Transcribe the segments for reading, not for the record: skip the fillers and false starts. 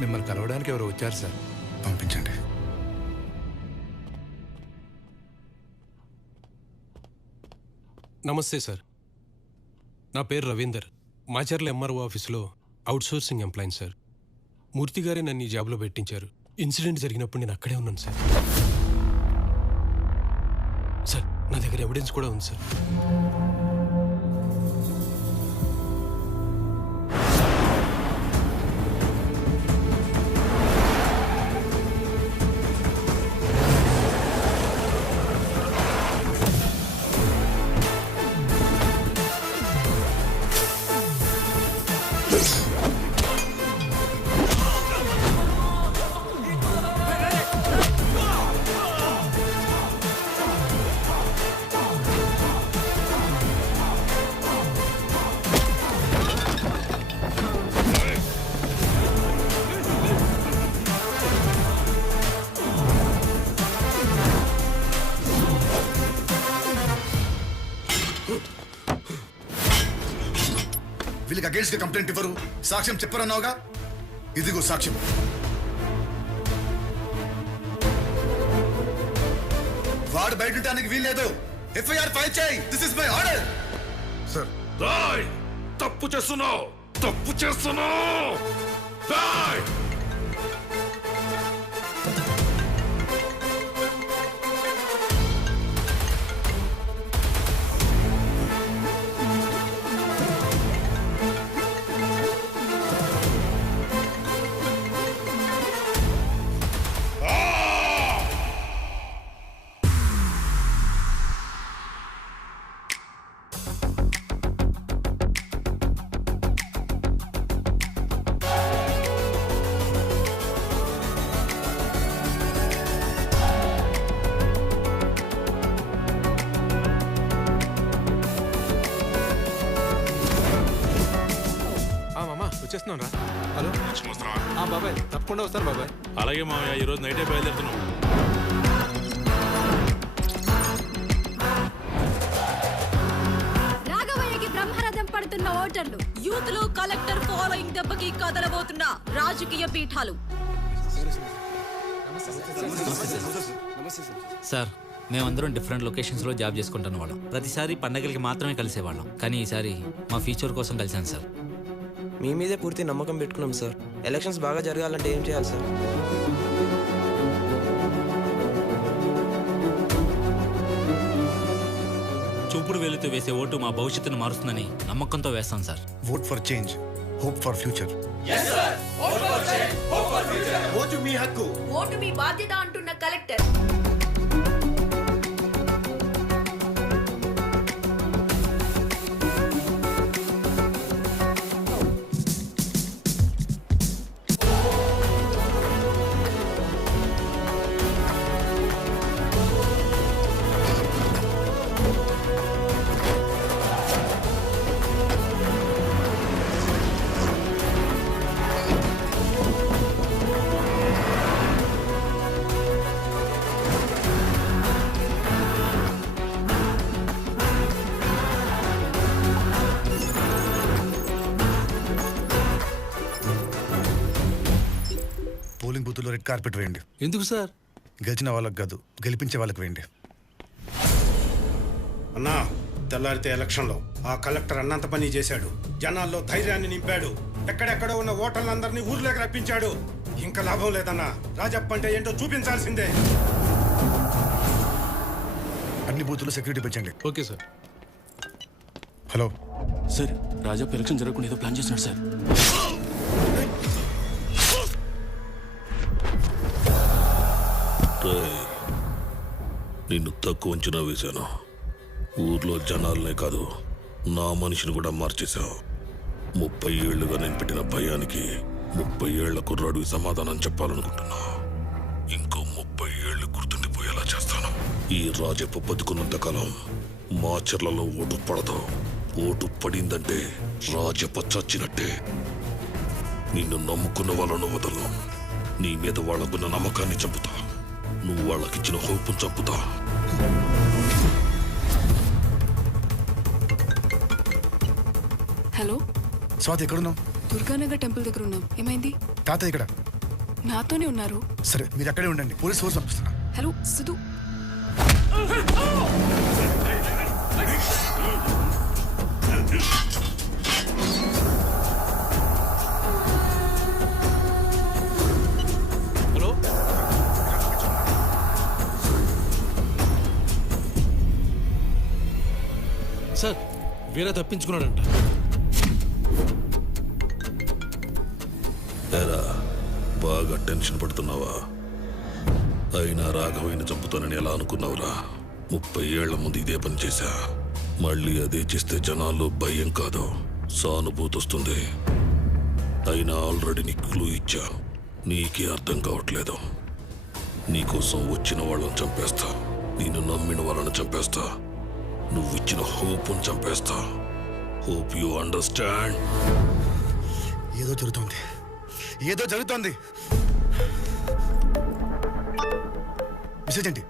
మిమ్మల్ని కలవడానికి ఎవరు వచ్చారు సార్. పంపించండి. నమస్తే సార్, నా పేరు రవీందర్. మాచర్ల ఎంఆర్ఓ ఆఫీస్లో అవుట్సోర్సింగ్ ఎంప్లాయీ సార్. మూర్తి గారే నన్ను ఈ జాబ్లో పెట్టించారు. ఇన్సిడెంట్ జరిగినప్పుడు నేను అక్కడే ఉన్నాను సార్. సార్, నా దగ్గర ఎవిడెన్స్ కూడా ఉంది సార్. వీళ్ళకి అగేన్స్ట్ గా కంప్లైంట్ ఇవ్వరు, సాక్ష్యం చెప్పరన్నావుగా, ఇదిగో సాక్ష్యం. వాడు బయట ఉండడానికి వీల్లేదు. ఎఫ్ఐఆర్ ఫైల్ చేయి. This is my order. Sir, తప్పు చేస్తున్నావు, తప్పు చేస్తున్నావు. వచ్చేస్తున్నాను రా. హలో బాబాయ్, తప్పకుండా వస్తాను బాబాయ్. అలాగే మామయ్య, ఈరోజు నైటే బయలుదేరుతున్నాం. రాఘవయ్యకి బ్రహ్మరథం పడుతున్న ఓటర్లు, యూత్ లో కలెక్టర్ ఫాలోయింగ్ దెబ్బకి కదలబోతున్న రాజకీయ పీఠాలు. సార్, మేమందరం డిఫరెంట్ లొకేషన్స్లో జాబ్ చేసుకుంటున్న వాళ్ళం. ప్రతిసారి పండగలకి మాత్రమే కలిసేవాళ్ళం, కానీ ఈసారి మా ఫ్యూచర్ కోసం కలిసాను సార్. మీ మీదే పూర్తి నమ్మకం పెట్టుకున్నాం సార్. ఎలక్షన్స్ బాగా జరగాలంటే ఏం చేయాలి సార్? చూపుడు వేలుతో వేసే ఓటు మా భవిష్యత్తును మారుస్తుందని నమ్మకంతో వేస్తాం sir. Vote for change, hope for future. Vote మీ హక్కు, ఓటు మీ బాధ్యత అంటున్న కలెక్టర్. పోలింగ్ బూత్లో రెడ్ కార్పెట్ వేయండి. ఎందుకు సార్? గెలిచిన వాళ్ళకి కాదు, గెలిపించే వాళ్ళకి వేయండి. అన్నా, తెల్లారితే ఎలక్షన్లో ఆ కలెక్టర్ అన్నంత పని చేశాడు. జనాల్లో ధైర్యాన్ని నింపాడు. ఎక్కడెక్కడ ఉన్న ఓటర్లందరినీ ఊర్లోకి రప్పించాడు. ఇంకా లాభం లేదన్నా. రాజప్ప అంటే ఏంటో చూపించాల్సిందే. అన్ని బూతుల్లో సెక్యూరిటీ పెంచండి. Okay sir. Hello sir, Rajappa election జరగకుండా ఏదో ప్లాన్ చేస్తున్నాడు సార్. నిన్ను తక్కువ అంచనా వేశాను. ఊర్లో జనాలనే కాదు, నా మనిషిని కూడా మార్చేశావు. 30 ఏళ్లుగా నేను పెట్టిన భయానికి 30 ఏళ్ల కుర్రాడికి సమాధానం చెప్పాలనుకుంటున్నా. ఇంకో 30 ఏళ్లు గుర్తుండిపోయేలా చేస్తాను. ఈ రాజప్ప బతుకున్నంతకాలం మాచర్లలో ఓటు పడదు. ఓటు పడిందంటే రాజప్ప చచ్చినట్టే. నిన్ను నమ్ముకున్న వాళ్ళను వదలను. నీ మీద వాళ్ళకున్న నమ్మకాన్ని చంపుతా. నువ్వు వాళ్ళకిచ్చిన హోపు చంపుతా. హలో స్వాతి, ఎక్కడున్నావు? దుర్గానగర్ టెంపుల్ దగ్గర ఉన్నాం. ఏమైంది? తాత ఇక్కడ. నాతోనే ఉన్నారు. సరే మీరు అక్కడే ఉండండి, పోలీస్ ఫోర్స్ పంపిస్తున్నా. Hello Siddhu, hello sir, Veera తప్పించుకున్నాడంట. ఏరా బాగా టెన్షన్ పడుతున్నావా? అయినా రాఘవయ్యని చంపుతానని ఎలా అనుకున్నావురా? 30 ఏళ్ల ముందు ఇదే పని చేశా. మళ్ళీ అదే చేస్తే జనాల్లో భయం కాదు, సానుభూతి వస్తుంది. అయినా ఆల్రెడీ నీకు క్లూ ఇచ్చా, నీకే అర్థం కావట్లేదు. నీకోసం వచ్చిన వాళ్ళని చంపేస్తా, నేను నమ్మిన వాళ్ళని చంపేస్తా, నువ్వు ఇచ్చిన హోప్ని చంపేస్తా. Hope you understand. ఏదో జరుగుతోంది, ఏదో జరుగుతోంది. మెసేజ్ ఏంటి?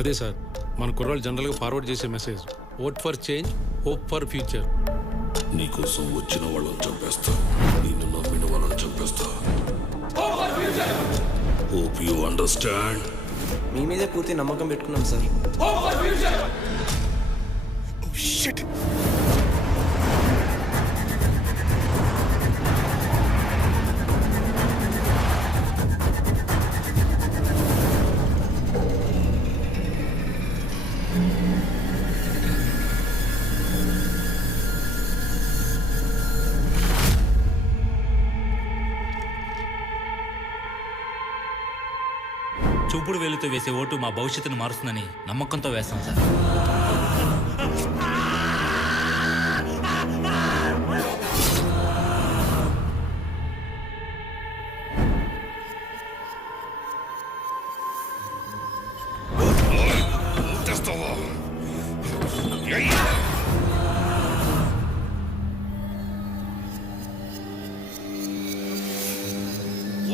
అదే సార్, మన కుర్రాళ్ళు జనరల్గా ఫార్వర్డ్ చేసే message. Vote for change, hope for future. నీకోసం వచ్చిన వాళ్ళని చంపేస్తా, నిన్ను నమ్మిన వాళ్ళని చంపేస్తా. Hope you understand. మీ మీదే పూర్తి నమ్మకం పెట్టుకున్నాం సార్. Shit! చూపుడు వేలుతో వేసే ఓటు మా భవిష్యత్తును మారుస్తుందని నమ్మకంతో వేస్తాం సార్.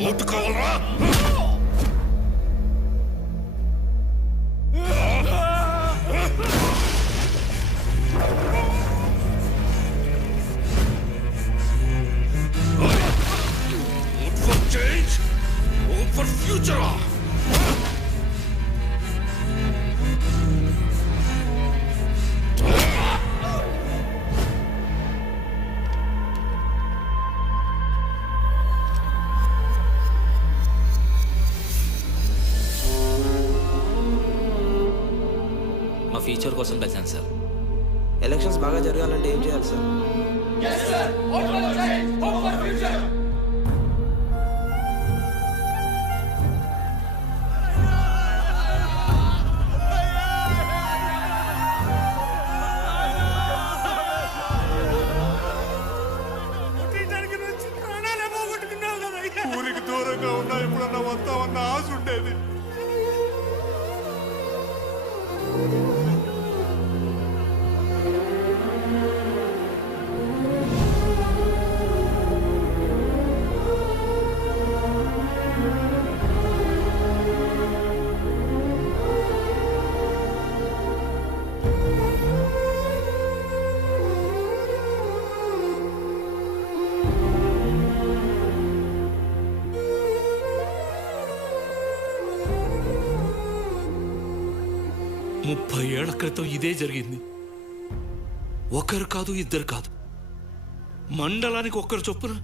ఓటు కావాలరా? Vote for change, vote for future. మా ఫ్యూచర్ కోసం కలిసాను సార్. ఎలక్షన్స్ బాగా జరగాలంటే ఏం చేయాలి సార్? ఊరికి దూరంగా ఉన్నా ఎప్పుడన్నా వస్తామన్న ఆశ ఉండేది. ముప్పై ఏళ్ల క్రితం ఇదే జరిగింది. ఒకరు కాదు, ఇద్దరు కాదు, మండలానికి ఒక్కరు చొప్పున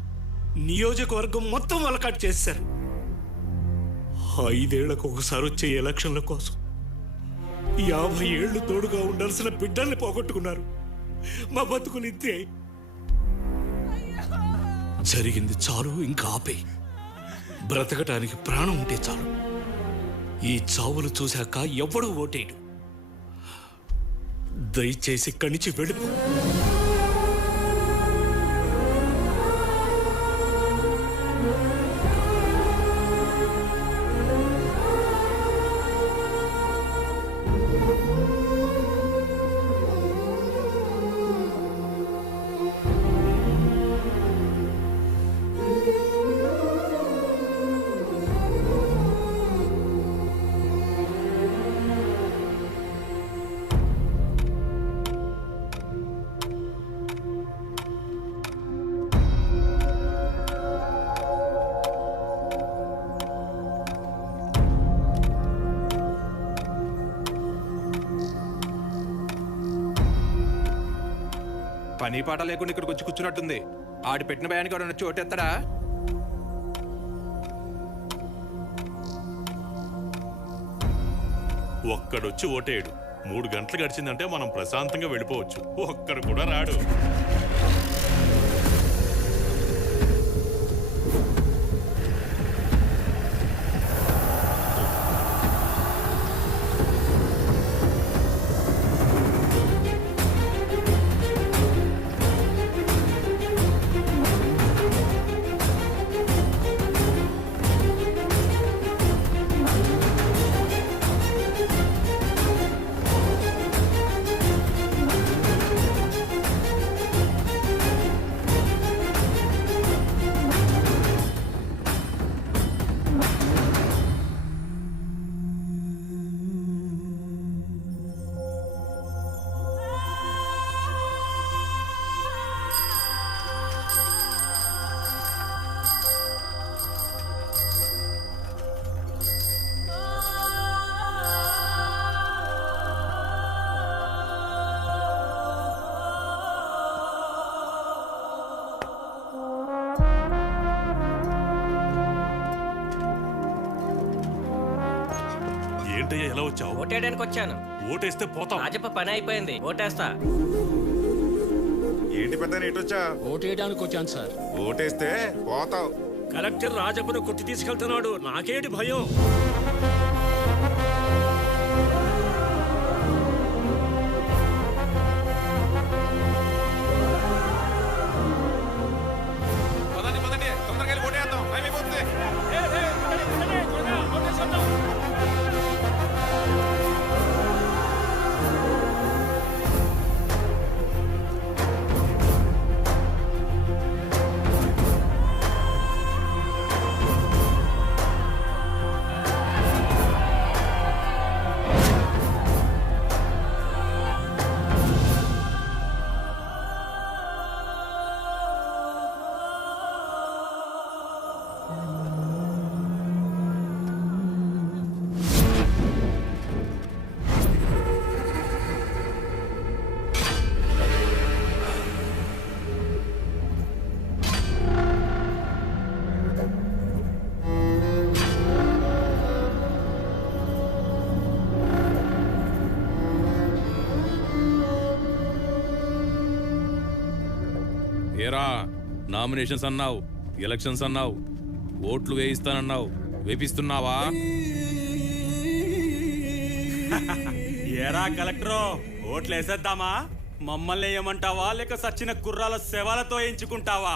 నియోజకవర్గం మొత్తం వలకాటు చేశారు. 5 ఏళ్లకు ఒకసారి వచ్చే ఎలక్షన్ల కోసం 50 ఏళ్లు తోడుగా ఉండాల్సిన బిడ్డల్ని పోగొట్టుకున్నారు. మా బతుకులు ఇంతే. జరిగింది చాలు, ఇంకా ఆపే. బ్రతకటానికి ప్రాణం ఉంటే చాలు. ఈ చావులు చూశాక ఎవ్వడూ ఓటేయడు. దయచేసి ఇక్కడి నుంచి వెళ్ళిపో. పని పాట లేకుండా ఇక్కడికి వచ్చి కూర్చున్నట్టుంది. ఆడి పెట్టిన భయానికి ఎవరైనా వచ్చి ఓటేస్తాడా? ఒక్కడొచ్చి ఓటేయడు. 3 గంటలు గడిచిందంటే మనం ప్రశాంతంగా వెళ్ళిపోవచ్చు. ఒక్కడు కూడా రాడు. ఏంటయ్యా ఎలా వచ్చావు? ఓటేయడానికి వచ్చాను. ఓటేస్తే పోతాం. రాజప్ప పని అయిపోయింది, ఓటేస్తా. ఏంటి పెద్ద ఎటొచ్చా? ఓటేయడానికి వచ్చాను సార్. ఓటేస్తే పోతావు. కలెక్టర్ రాజప్పను కొట్టి తీసుకెళ్తున్నాడు. నాకేంటి భయం? ఏరా, నామినేషన్స్ అన్నావు, ఎలక్షన్స్ అన్నావు, ఓట్లు వేయిస్తానన్నావు, వేపిస్తున్నావా? ఏరా కలెక్టరు, ఓట్లు వేసేద్దామా? మమ్మల్ని ఏమంటావా లేక సచ్చిన కుర్రాల శవాలతో ఎంచుకుంటావా?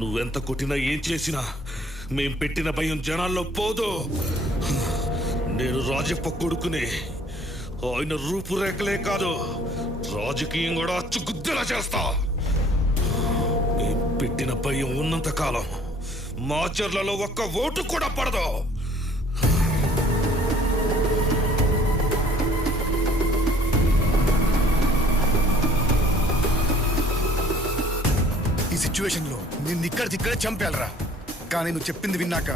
నువ్వెంత కొట్టినా ఏం చేసినా మేం పెట్టిన భయం జనాల్లో పోదు. నేను రాజప్ప కొడుకుని. ఆయన రూపురేఖలే కాదు, రాజకీయం కూడా అచ్చుగుద్దేలా చేస్తా. మేం పెట్టిన భయం ఉన్నంత కాలం మాచర్లలో ఒక్క ఓటు కూడా పడదు. ఈ సిచ్యువేషన్ లో నిన్ను ఇక్కడికిక్కడే చంపేయాలరా. కానీ నువ్వు చెప్పింది విన్నాక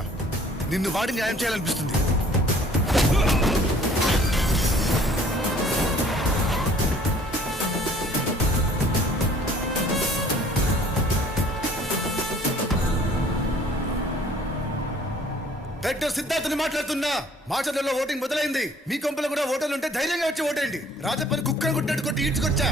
నిన్ను వాడి న్యాయం చేయాలనిపిస్తుంది. కలెక్టర్ సిద్ధార్థని మాట్లాడుతున్నా. మాచర్లలో ఓటింగ్ మొదలైంది. మీ కొంపలో కూడా ఓటర్లు ఉంటే ధైర్యంగా వచ్చి ఓటేయండి. రాజప్పని కుక్కను కొట్టినట్టు కొట్టి ఈడ్చుకొచ్చా.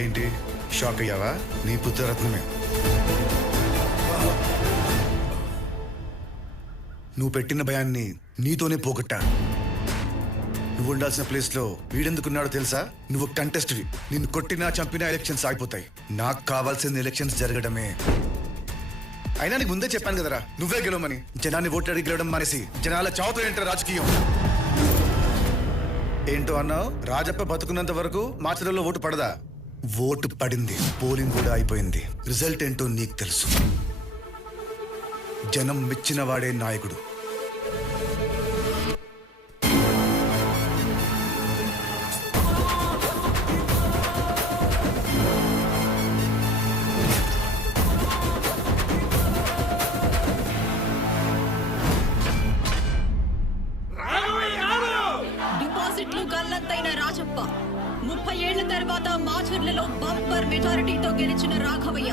ఏంటి షాక్ అయ్యావా? నీ పుత్రరత్నమే. నువ్వు పెట్టిన భయాన్ని నీతోనే పోగొట్టా. నువ్వు ఉండాల్సిన ప్లేస్ లో వీడెందుకున్నాడో తెలుసా? నువ్వు కంటెస్ట్వి. నిన్ను కొట్టినా చంపినా ఎలక్షన్స్ ఆగిపోతాయి. నాకు కావాల్సిన ఎలక్షన్స్ జరగడమే. అయినా నీకు ముందే చెప్పాను కదరా, నువ్వే గెలవమని. జనాన్ని ఓటు అడిగి గెలవడం మానేసి జనాల చావుతో ఏంటో రాజకీయం. ఏంటో అన్నావు? రాజప్ప బతుకున్నంత వరకు మాచర్లలో ఓటు పడదా? ఓటు పడింది, పోలింగ్ కూడా అయిపోయింది. రిజల్ట్ ఏంటో నీకు తెలుసు. జనం మెచ్చిన వాడే నాయకుడు. డిపాజిట్లు గల్లంతైన రాజప్ప 30 ఏళ్ల తర్వాత మాచర్లలో బంపర్ మెజారిటీతో గెలిచిన రాఘవయ్య